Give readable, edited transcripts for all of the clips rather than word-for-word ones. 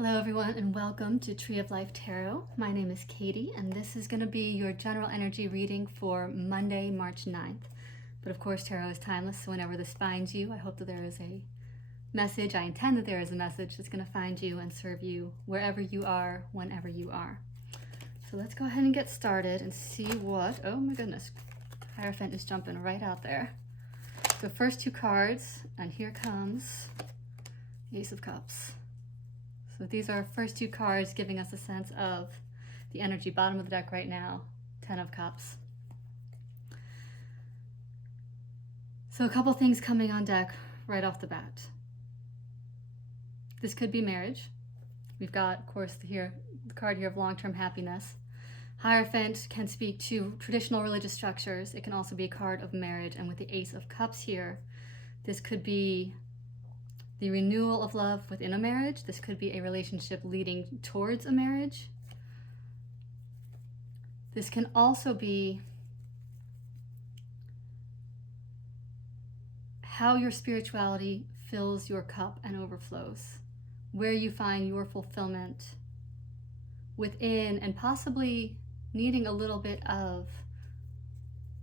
Hello everyone and welcome to Tree of Life Tarot. My name is Katie and this is going to be your general energy reading for Monday, March 9th. But of course tarot is timeless, so whenever this finds you, I hope that there is a message, I intend that there is a message that's going to find you and serve you wherever you are, whenever you are. So let's go ahead and get started and see what, oh my goodness, Hierophant is jumping right out there. The first two cards, and here comes Ace of Cups. So these are our first two cards giving us a sense of the energy. Bottom of the deck right now, 10 of Cups. So a couple things coming on deck right off the bat. This could be marriage. We've got, of course, the card here of long-term happiness. Hierophant can speak to traditional religious structures. It can also be a card of marriage. And with the Ace of Cups here, this could be the renewal of love within a marriage. This could be a relationship leading towards a marriage. This can also be how your spirituality fills your cup and overflows, where you find your fulfillment within, and possibly needing a little bit of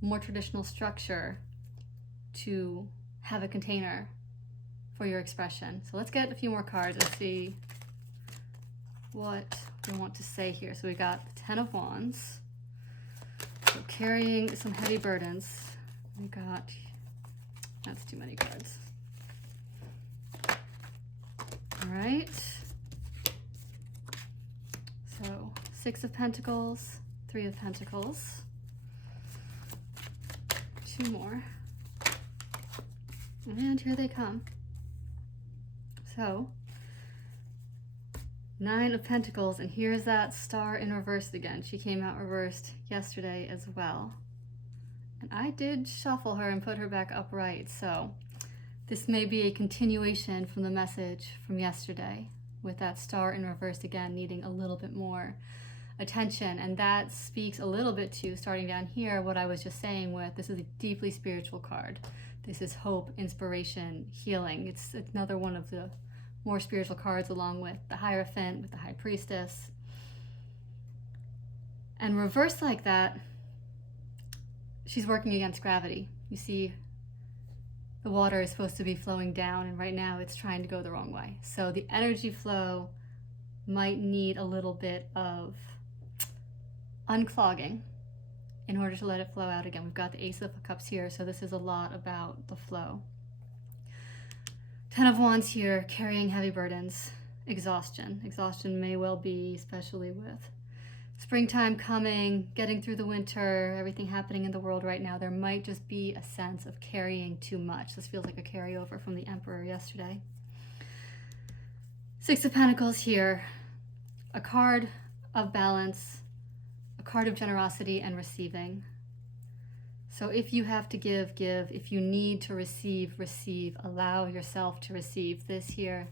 more traditional structure to have a container for your expression. So let's get a few more cards and see what we want to say here. So we got the 10 of Wands. So carrying some heavy burdens. We got, that's too many cards. All right. So 6 of Pentacles, 3 of Pentacles. 2 more. And here they come. So, 9 of Pentacles, and here's that star in reverse again. She came out reversed yesterday as well. And I did shuffle her and put her back upright, so this may be a continuation from the message from yesterday with that star in reverse again needing a little bit more attention. And that speaks a little bit to, starting down here, what I was just saying with, this is a deeply spiritual card. This is hope, inspiration, healing. It's another one of the more spiritual cards along with the Hierophant, with the High Priestess. And reversed like that, she's working against gravity. You see, the water is supposed to be flowing down, and right now it's trying to go the wrong way. So the energy flow might need a little bit of unclogging in order to let it flow out again. We've got the Ace of Cups here, so this is a lot about the flow. 10 of Wands here, carrying heavy burdens, exhaustion. Exhaustion may well be, especially with springtime coming, getting through the winter, everything happening in the world right now, there might just be a sense of carrying too much. This feels like a carryover from the Emperor yesterday. 6 of Pentacles here, a card of balance, a card of generosity and receiving. So if you have to give, give. If you need to receive, receive. Allow yourself to receive. This here,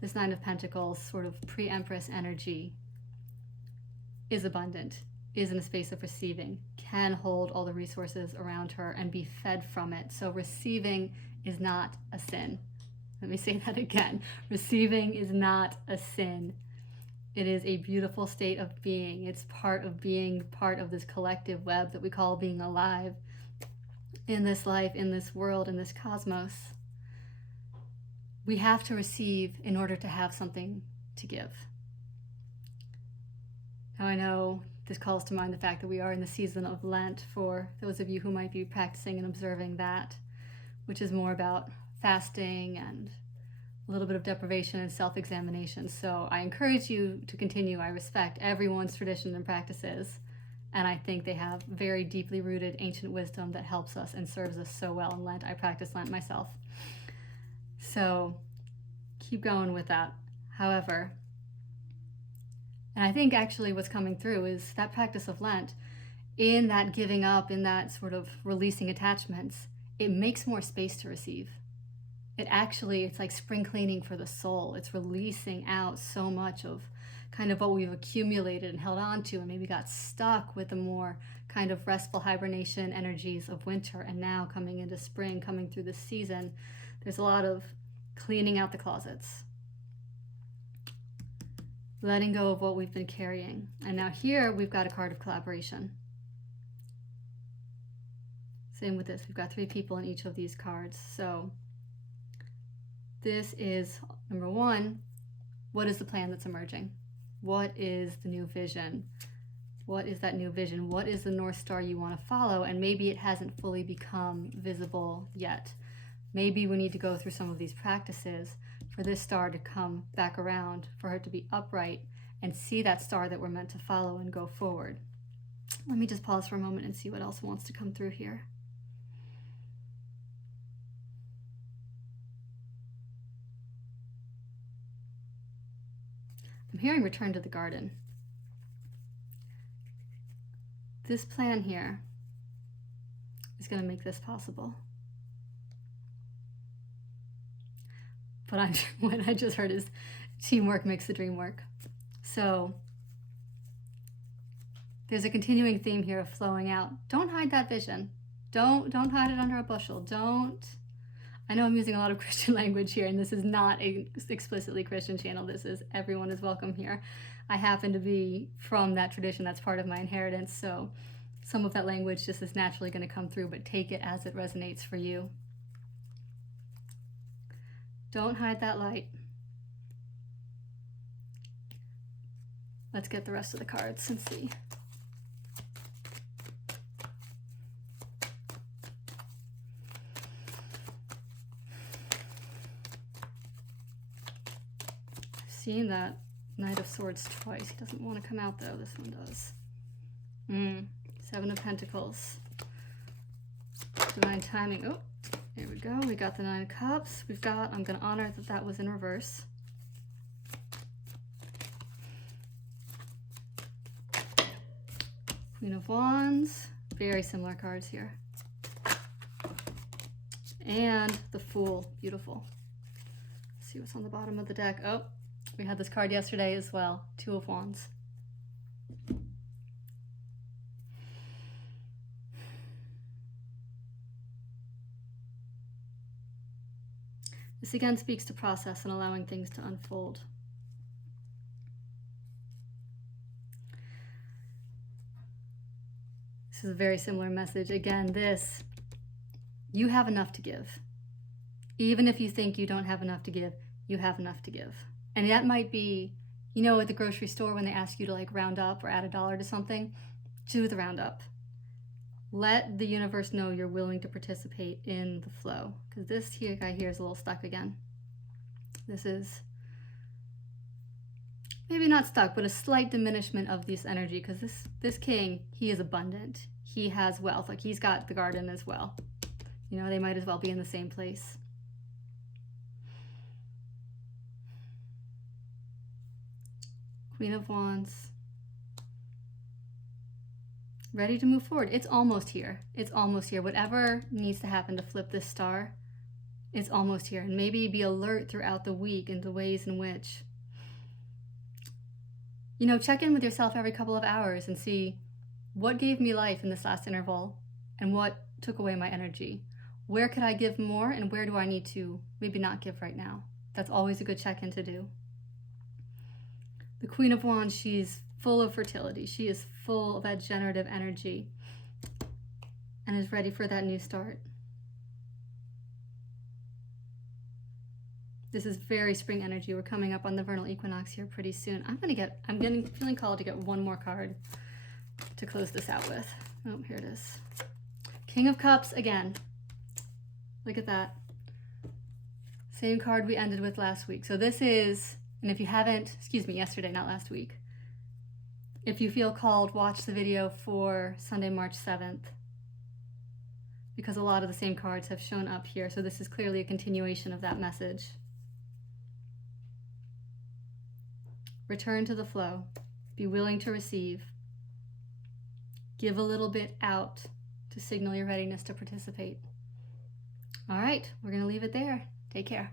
this 9 of Pentacles, sort of pre-Empress energy, is abundant, is in a space of receiving, can hold all the resources around her and be fed from it. So receiving is not a sin. Let me say that again. Receiving is not a sin. It is a beautiful state of being. It's part of being part of this collective web that we call being alive in this life, in this world, in this cosmos. We have to receive in order to have something to give. Now I know this calls to mind the fact that we are in the season of Lent for those of you who might be practicing and observing that, which is more about fasting and a little bit of deprivation and self-examination. So I encourage you to continue. I respect everyone's tradition and practices, and I think they have very deeply rooted ancient wisdom that helps us and serves us so well in Lent. I practice Lent myself. So keep going with that. However, and I think actually what's coming through is that practice of Lent, in that giving up, in that sort of releasing attachments, it makes more space to receive. It's like spring cleaning for the soul. It's releasing out so much of kind of what we've accumulated and held on to and maybe got stuck with the more kind of restful hibernation energies of winter. And now coming into spring, coming through this season, there's a lot of cleaning out the closets. letting go of what we've been carrying. And now here we've got a card of collaboration. Same with this, we've got 3 people in each of these cards. So this is number 1, what is the plan that's emerging? What is the new vision? What is that new vision? What is the North Star you want to follow? And maybe it hasn't fully become visible yet. Maybe we need to go through some of these practices for this star to come back around, for her to be upright and see that star that we're meant to follow and go forward. Let me just pause for a moment and see what else wants to come through here. I'm hearing return to the garden. This plan here is going to make this possible. But what I just heard is teamwork makes the dream work. So there's a continuing theme here of flowing out. Don't hide that vision. Don't hide it under a bushel. I know I'm using a lot of Christian language here, and this is not an explicitly Christian channel. This is everyone is welcome here. I happen to be from that tradition. That's part of my inheritance. So some of that language just is naturally going to come through, but take it as it resonates for you. Don't hide that light. Let's get the rest of the cards and see. I've seen that Knight of Swords twice. He doesn't want to come out though. This one does. 7 of Pentacles. Divine timing. Oh. Here we go, we got the 9 of Cups. I'm going to honor that was in reverse. Queen of Wands, very similar cards here. And the Fool, beautiful. Let's see what's on the bottom of the deck. Oh, we had this card yesterday as well, 2 of Wands. This again speaks to process and allowing things to unfold. This is a very similar message. Again, you have enough to give. Even if you think you don't have enough to give, you have enough to give. And that might be, at the grocery store when they ask you to like round up or add $1 to something, do the roundup. Let the universe know you're willing to participate in the flow. Because this guy here is a little stuck again. This is maybe not stuck, but a slight diminishment of this energy. Because this king, he is abundant. He has wealth. Like he's got the garden as well. They might as well be in the same place. Queen of Wands. Ready to move forward. It's almost here. It's almost here. Whatever needs to happen to flip this star, it's almost here. And maybe be alert throughout the week in the ways in which, check in with yourself every couple of hours and see what gave me life in this last interval and what took away my energy. Where could I give more and where do I need to maybe not give right now? That's always a good check-in to do. The Queen of Wands, she's full of fertility. She is full of that generative energy and is ready for that new start. This is very spring energy. We're coming up on the vernal equinox here pretty soon. I'm feeling called to get one more card to close this out with. Oh, here it is. King of Cups again. Look at that. Same card we ended with last week. So this is, and if you haven't, yesterday, not last week. If you feel called, watch the video for Sunday, March 7th, because a lot of the same cards have shown up here. So this is clearly a continuation of that message. Return to the flow. Be willing to receive. Give a little bit out to signal your readiness to participate. All right, we're going to leave it there. Take care.